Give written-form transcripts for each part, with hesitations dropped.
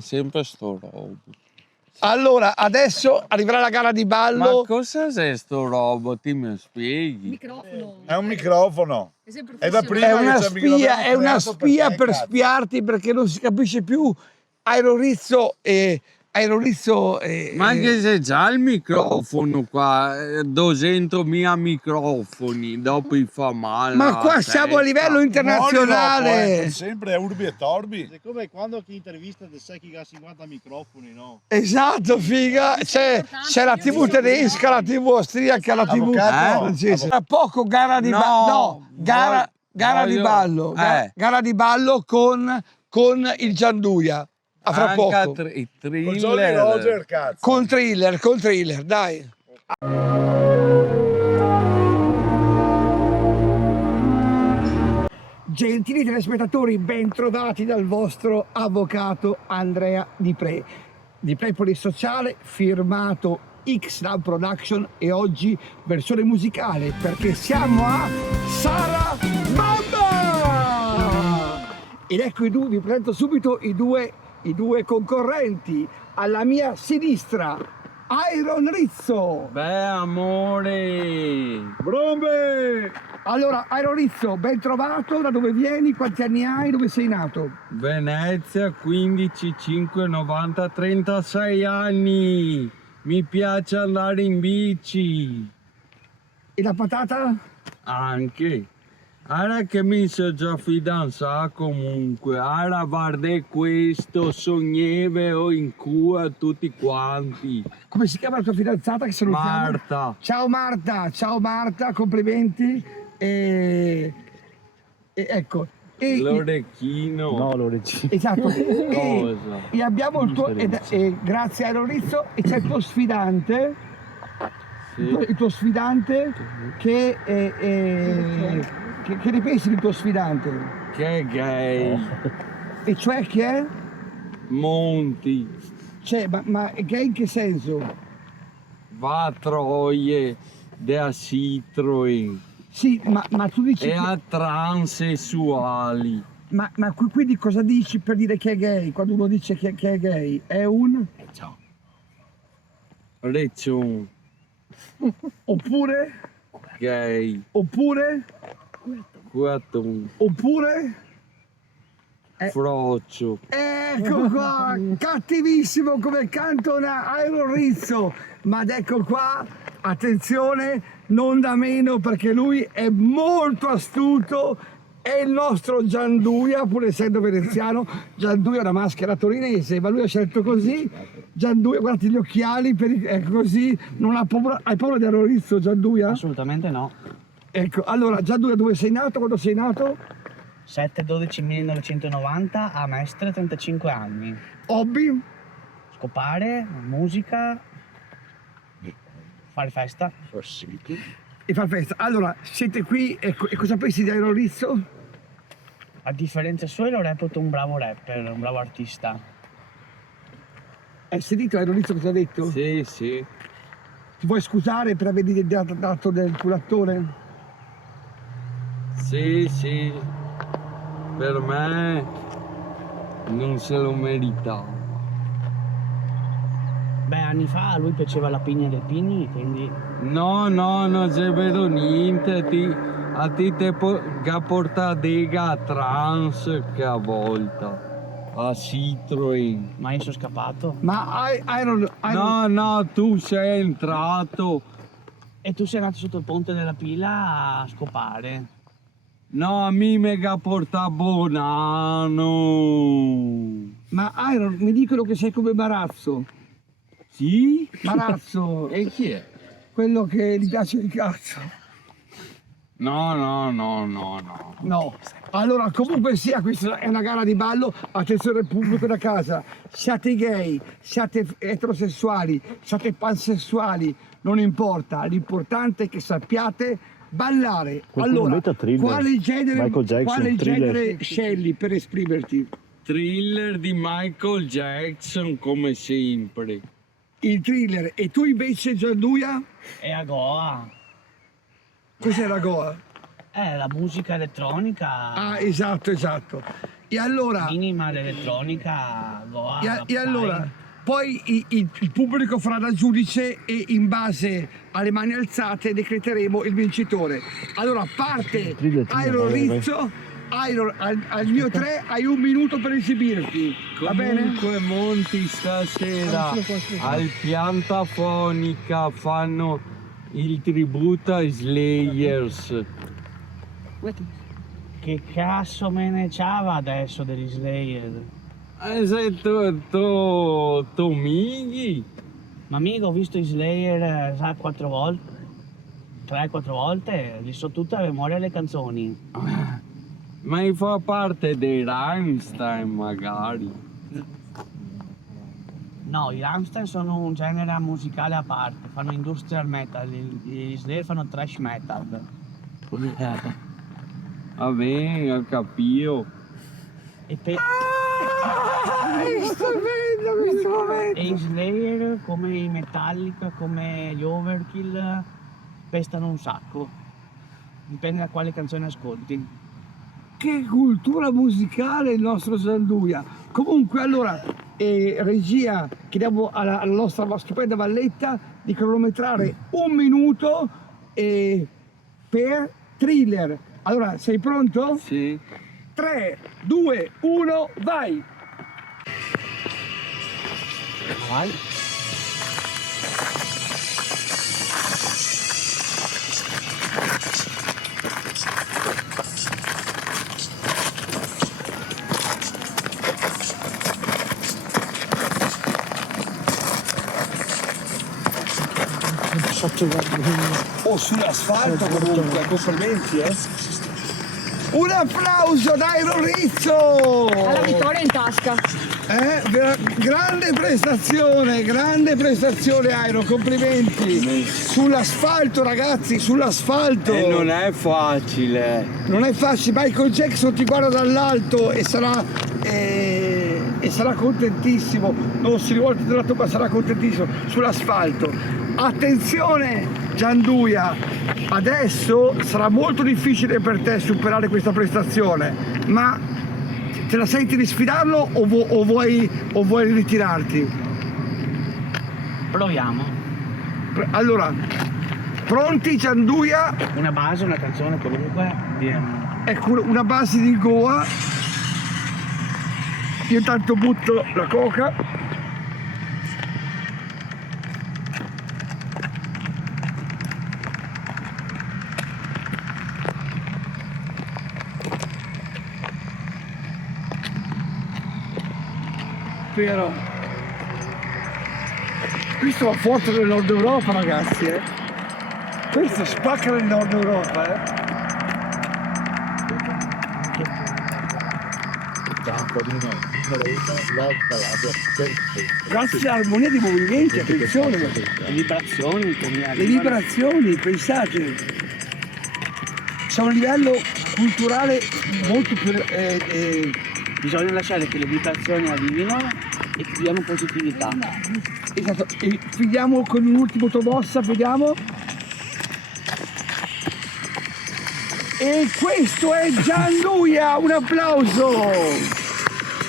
sempre sto robot. Allora, adesso arriverà la gara di ballo. Ma cosa è sto robot? Ti mi spieghi? Microfono. È un microfono. È sempre È da prima È che una c'è spia, è una creato spia te, per cazzo. spiarti, perché non si capisce più Aerorizzo e Ma che c'è già il microfono qua, 200.000 microfoni, dopo gli fa male. ma la qua siamo a testa. livello internazionale. Sempre a urbi e torbi. È come quando chi intervista del sai chi ha 50 microfoni, no? Esatto, figa. C'è la TV tedesca, la TV austriaca, la TV Avvocato, francese. Tra poco gara di ballo. Gara di ballo. Gara di ballo con il Gianduia. A fra Anche poco. i Con Jolly thriller. Roger, cazzo. Col thriller, dai. Gentili telespettatori, ben trovati dal vostro avvocato Andrea Di Pre. Di Pre Polisociale, firmato X-Lab Production, e oggi versione musicale perché siamo a Sarabanda! Ed ecco vi presento subito i due concorrenti. Alla mia sinistra, Iron Rizzo. Beh, amore. Brombe! Allora, Iron Rizzo, ben trovato. Da dove vieni? Quanti anni hai? Dove sei nato? Venezia, 15, 5, 90, 36 anni. Mi piace andare in bici. E la patata? Anche. Ora che mi sono già fidanzato comunque, ora guarda questo, sogneve in culo a tutti quanti. Come si chiama la tua fidanzata che salutiamo? Marta. Ciao Marta, complimenti. E ecco. L'orecchino. No, l'orecchino. Esatto. Cosa? E abbiamo il tuo, grazie a Iron Rizzo, e c'è il tuo sfidante. Sì. Il tuo sfidante che ne pensi del tuo sfidante? Che è gay. E cioè che è? Monti. Cioè, ma gay in che senso? Va a troie da Citroen. Sì, ma tu dici E a transessuali. ma quindi cosa dici per dire che è gay? Quando uno dice che è gay, è un... Recion. Oppure? Gay. Oppure? Quattun. Oppure? Froccio. Ecco qua, cattivissimo come cantona Iron Rizzo, ma ecco qua, attenzione, non da meno, perché lui è molto astuto, è il nostro Gianduia, pur essendo veneziano. Gianduia è una maschera torinese, ma lui ha scelto così. Gianduia, guardati gli occhiali, è così, non ha paura. Hai paura di Iron Rizzo, Gianduia? Assolutamente no. Ecco, allora Gianduia, dove sei nato, quando sei nato? 7-12-1990 a Mestre, 35 anni. Hobby? Scopare, musica, fare festa. E fa festa. Allora, siete qui e cosa pensi di Iron Rizzo? A differenza sua lo reputo un bravo rapper, un bravo artista. Hai sentito Iron Rizzo cosa ha detto? Sì, sì. Ti vuoi scusare per avergli dato del culattone? Sì, sì. Per me non se lo meritava. Beh, anni fa a lui piaceva la pigna del Pini, quindi... No, non c'è vedo niente. A ti te porta dega trans che a volta. A Citroen. Ma io sono scappato. Ma Iron... No, tu sei entrato. E tu sei andato sotto il ponte della Pila a scopare. No, a me mega porta Bonano. Ma Iron, mi dicono che sei come Marazzo. Sì? Marazzo, E chi è? quello che gli piace il cazzo. No. No. Allora, comunque sia, questa è una gara di ballo. Attenzione pubblico da casa. Siate gay, siate eterosessuali, siate pansessuali, non importa. L'importante è che sappiate ballare. Allora, quale genere scegli per esprimerti? Thriller di Michael Jackson come sempre. Il thriller. E tu invece, Gianduia? E a Goa. Cos'è la Goa? La musica elettronica. Ah, esatto. E allora, Minimal elettronica, Goa. e allora poi il pubblico farà da giudice e in base alle mani alzate decreteremo il vincitore. Allora parte Airo Rizzo. Airo, al mio 3 hai 1 minuto per esibirti, va bene? Comunque Monti stasera al Piantafonica fanno il tributo ai Slayers. Che cazzo me ne c'ava adesso degli Slayer? Sei tu migli? Ma amico, ho visto i Slayer 4 volte, 3-4 volte, li so tutte a memoria le canzoni. Ma fa parte dei Rammstein magari. No, i Rammstein sono un genere musicale a parte, fanno industrial metal, gli Slayer fanno thrash metal. Va bene, ho capito. E, pe- Sto vedendo questo momento. e i Slayer, come i Metallica, come gli Overkill, pestano un sacco. Dipende da quale canzone ascolti. Che cultura musicale il nostro Gianduia. Comunque allora, regia, chiediamo alla nostra stupenda Valletta di cronometrare 1 minuto per Thriller. Allora, sei pronto? Sì. 3, 2, 1, vai! Vai. O sull'asfalto comunque, complimenti Un applauso da Airo Rizzo! Ha la vittoria in tasca. Grande prestazione Airo, complimenti! Sull'asfalto ragazzi, sull'asfalto! E non è facile. Non è facile, Michael Jackson ti guarda dall'alto e sarà contentissimo, non si rivolge dall'alto ma sarà contentissimo sull'asfalto. Attenzione Gianduia, adesso sarà molto difficile per te superare questa prestazione, ma te la senti di sfidarlo o vuoi ritirarti? Proviamo. Allora, pronti Gianduia? Una base, una canzone comunque. Ecco una base di Goa. Io intanto butto la coca. Però questo va forte nel nord Europa ragazzi, questo spacca nel nord Europa, Grazie all'armonia dei movimenti, attenzione, le vibrazioni, pensate, c'è un livello culturale molto più Bisogna lasciare che le vibrazioni arrivino e diano positività. esatto, e fidiamo con un ultimo tomossa, vediamo. E questo è Gianduia, un applauso!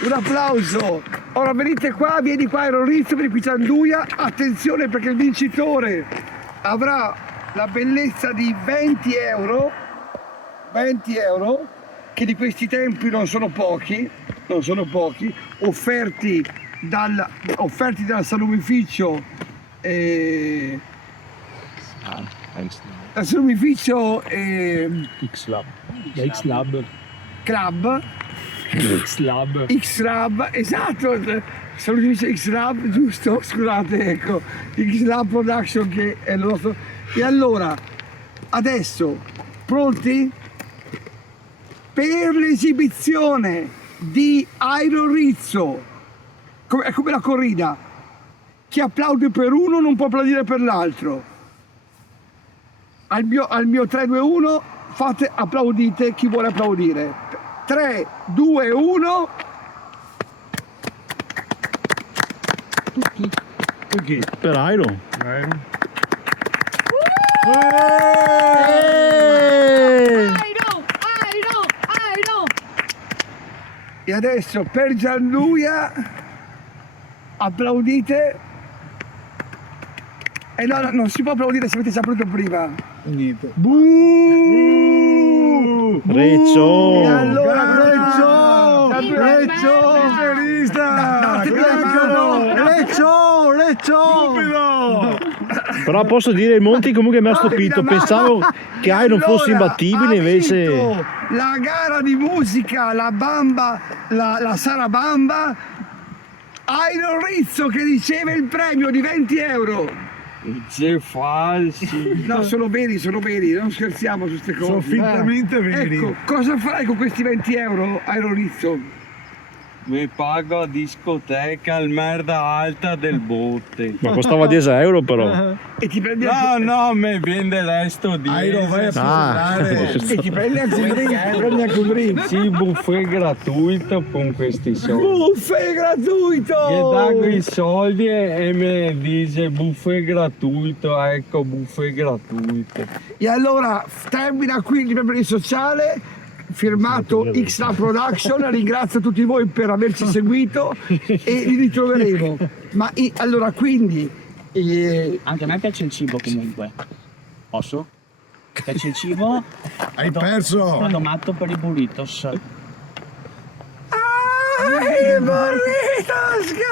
Un applauso! Ora venite qua, vieni qua Airo Rizzo, vieni qui Gianduia, attenzione perché il vincitore avrà la bellezza di 20 euro, che di questi tempi non sono pochi, offerti dal salumificio X-Lab. Club, X-Lab. X-Lab, esatto, salumificio X-Lab, giusto? Scusate, ecco, X-Lab Production che è il nostro. E allora, adesso, pronti? Per l'esibizione di Airo Rizzo, è come la corrida, chi applaude per uno non può applaudire per l'altro. Al mio 3, 2, 1 fate, applaudite chi vuole applaudire. 3, 2, 1. Perché? Per Airo. Airo! E adesso per Gianduia applaudite. No, non si può applaudire se avete già applaudito prima. Niente. Buh! Reccio! E allora Reccio! Reccio! Datemi la mano! Reccio! Però posso dire, il Monti comunque mi ha stupito, pensavo che Iron fosse Allora, imbattibile, ha invece... vinto la gara di musica, la bamba, la Sarabamba, Iron Rizzo che riceve il premio di 20 euro. C'è falsi. No, sono veri, non scherziamo su queste cose. Sono fintamente veri. Ecco, cosa farai con questi 20 euro, Iron Rizzo? Mi pago a discoteca al merda alta del botte. Ma costava 10 euro però. E ti prendi No, mi vende resto di Airo, vai a parlare. e ti prendi anche un drink. Sì, buffet gratuito con questi soldi. Buffet gratuito! Gli dago i soldi e mi dice buffet gratuito, ecco buffet gratuito. E allora termina qui il livello sociale. Firmato X-La Production, ringrazio tutti voi per averci seguito e li ritroveremo. Ma allora quindi Anche a me piace il cibo comunque. Posso? Piace il cibo? Hai perso! Vado matto per i burritos. il burrito,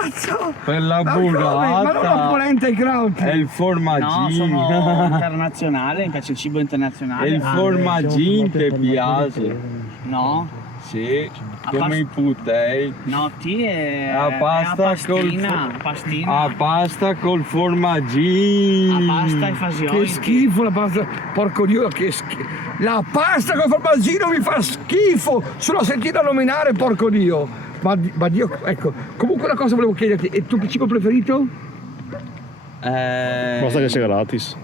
cazzo! Per la Ma come? Ma non la burrata polenta e kraut. è il No, formaggino. sono internazionale, mi piace il cibo È internazionale. il formaggino che piace. No, Sì, come pasta- i putei. no, ti è A pasta è col pastina. A pasta col formaggino. A pasta e fagioli. Che schifo la pasta, porco Dio, che schifo. La pasta con formaggino mi fa schifo, solo a sentirla nominare, porco Dio. Ma Dio, ecco, comunque una cosa volevo chiederti, e il tuo cibo preferito? Basta che sia gratis.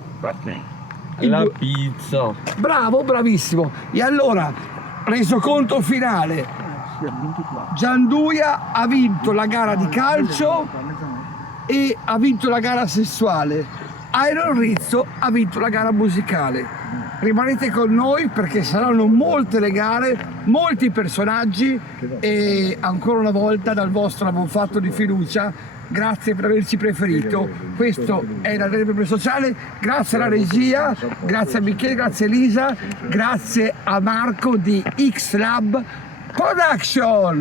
La pizza. Bravo, bravissimo. E allora, resoconto finale. Gianduia ha vinto la gara di calcio e ha vinto la gara sessuale. Iron Rizzo ha vinto la gara musicale. Rimanete con noi perché saranno molte le gare, molti personaggi e ancora una volta dal vostro abbonfatto di fiducia grazie per averci preferito. Questo è la Rete Sociale, grazie alla regia, grazie a Michele, grazie a Elisa, grazie a Marco di X-Lab Production.